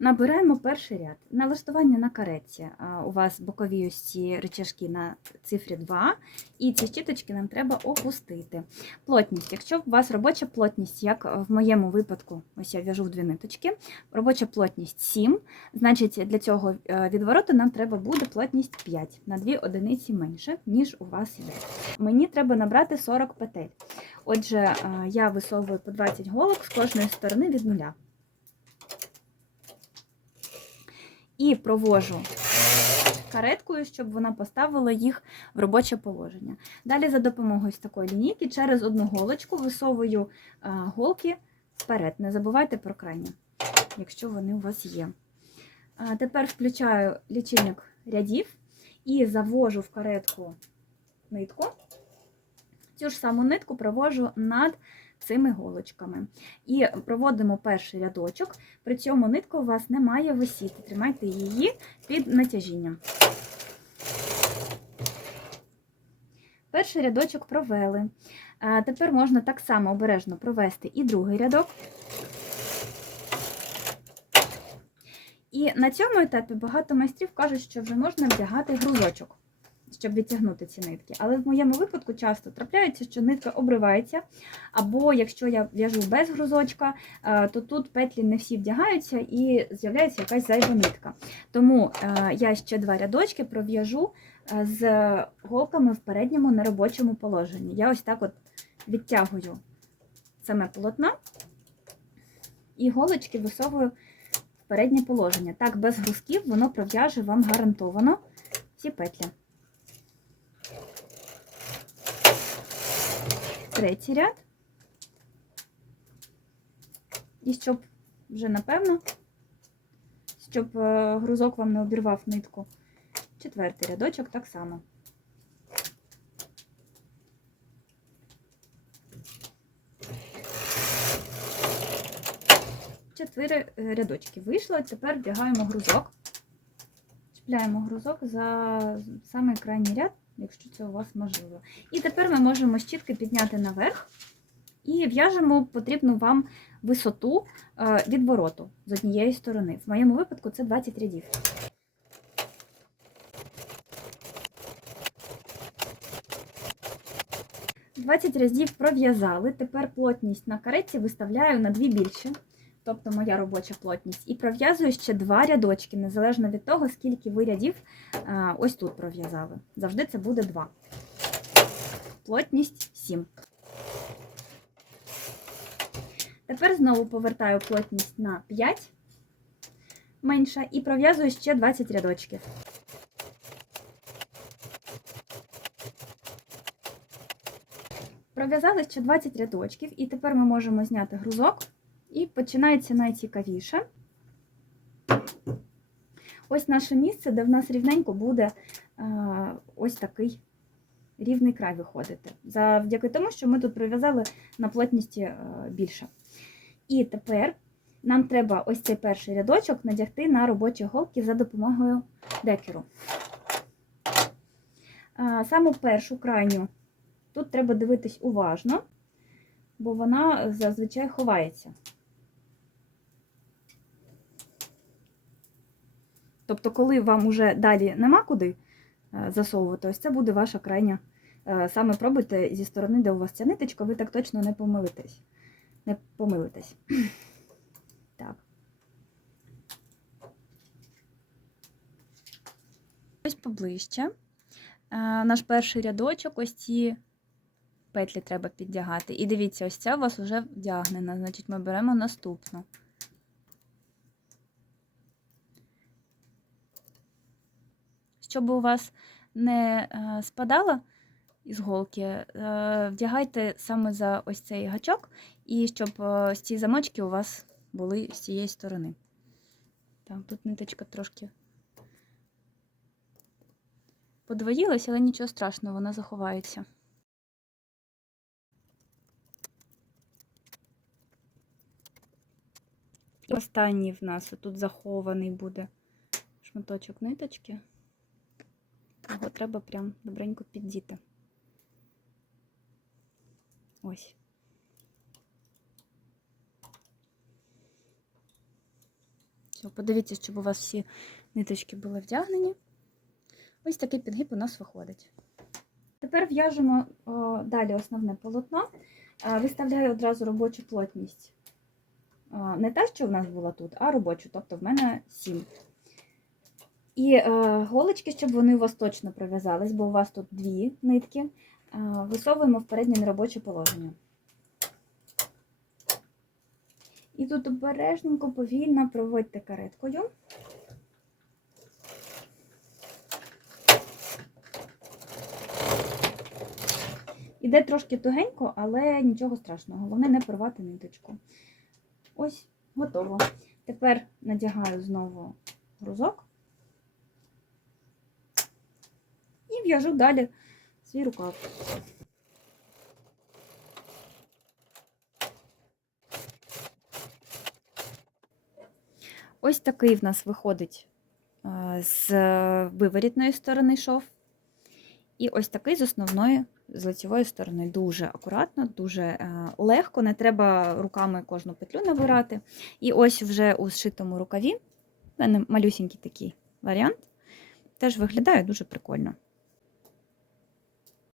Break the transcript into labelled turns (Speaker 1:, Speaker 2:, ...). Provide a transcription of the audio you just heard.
Speaker 1: Набираємо перший ряд. Налаштування на каретці. У вас бокові ось ці рычажки на цифрі 2, і ці щіточки нам треба опустити. Плотність. Якщо у вас робоча плотність, як в моєму випадку, ось я в'яжу в дві ниточки, робоча плотність 7, значить для цього е, відвороту нам треба буде плотність 5 на 2 одиниці менше, ніж у вас є. Мені треба набрати 40 петель. Отже, е, я висовую по 20 голок з кожної сторони від нуля. І провожу кареткою, щоб вона поставила їх в робоче положення. Далі за допомогою такої лінійки через одну голочку висовую голки вперед. Не забувайте про крайні, якщо вони у вас є. Тепер включаю лічильник рядів і завожу в каретку нитку. Цю ж саму нитку провожу над цими голочками. І проводимо перший рядочок. При цьому нитка у вас не має висіти. Тримайте її під натяжінням. Перший рядочок провели. Тепер можна так само обережно провести і другий рядок. І на цьому етапі багато майстрів кажуть, що вже можна вдягати грузочок, щоб відтягнути ці нитки. Але в моєму випадку часто трапляється, що нитка обривається, або якщо я в'яжу без грузочка, е, то тут петлі не всі вдягаються і з'являється якась зайва нитка. Тому е, я ще два рядочки пров'яжу е, з голками в передньому неробочому положенні. Я ось так от відтягую саме полотно і голочки висовую в переднє положення. Так, без грузків воно пров'яже вам гарантовано всі петлі. Третій ряд. І щоб вже напевно, щоб е, грузок вам не обірвав нитку. Четвертий рядочок так само. Чотири е, рядочки вийшло. Тепер вдягаємо грузок. Чіпляємо грузок за самий крайній ряд, якщо це у вас можливо. І тепер ми можемо щітки підняти наверх і в'яжемо потрібну вам висоту е, відвороту з однієї сторони. В моєму випадку це 20 рядів. Двадцять разів пров'язали. Тепер плотність на каретці виставляю на дві більше, тобто моя робоча плотність, і пров'язую ще два рядочки, незалежно від того, скільки ви рядів е, ось тут пров'язали. Завжди це буде два. Плотність 7. Тепер знову повертаю плотність на 5 менша і пров'язую ще 20 рядочків. Пров'язали ще 20 рядочків, і тепер ми можемо зняти грузок, і починається найцікавіше. Ось наше місце, де в нас рівненько буде е, ось такий рівний край виходити. Завдяки тому, що ми тут пров'язали на плотності е, більше. І тепер нам треба ось цей перший рядочок надягти на робочі голки за допомогою декеру. А, Саму першу крайню тут треба дивитись уважно, бо вона зазвичай ховається. Тобто, коли вам уже далі нема куди е, засовувати, ось це буде ваша крайня. Е, Саме пробуйте зі сторони, де у вас ця ниточка, ви так точно не помилитесь не помилитесь. Так. Ось поближче. Е, Наш перший рядочок, ось ці петлі треба піддягати. І дивіться, ось ця у вас вже вдягнена, значить ми беремо наступну. Щоб у вас не е, спадала із голки, е, вдягайте саме за ось цей гачок, і щоб е, ці замочки у вас були з цієї сторони. Так, тут ниточка трошки подвоїлась, але нічого страшного, вона заховається. Останній в нас тут захований буде шматочок ниточки. Його треба прям добренько піддіти. Ось. Все, подивіться, щоб у вас всі ниточки були вдягнені. Ось такий підгиб у нас виходить. Тепер в'яжемо далі основне полотно. Е, Виставляю одразу робочу плотність. Е, Не та, що в нас була тут, а робочу, тобто в мене 7. І е, голочки, щоб вони у вас точно пров'язались, бо у вас тут дві нитки, е, висовуємо в переднє неробоче положення. І тут обережненько, повільно проводьте кареткою. Іде трошки тугенько, але нічого страшного. Головне не порвати ниточку. Ось, готово. Тепер надягаю знову грузок і в'яжу далі свій рукав. Ось такий в нас виходить е, з виворітної сторони шов. І ось такий з основної, з лицевої сторони. Дуже акуратно, дуже е, легко, не треба руками кожну петлю набирати. І ось вже у зшитому рукаві, в мене малюсінький такий варіант, теж виглядає дуже прикольно.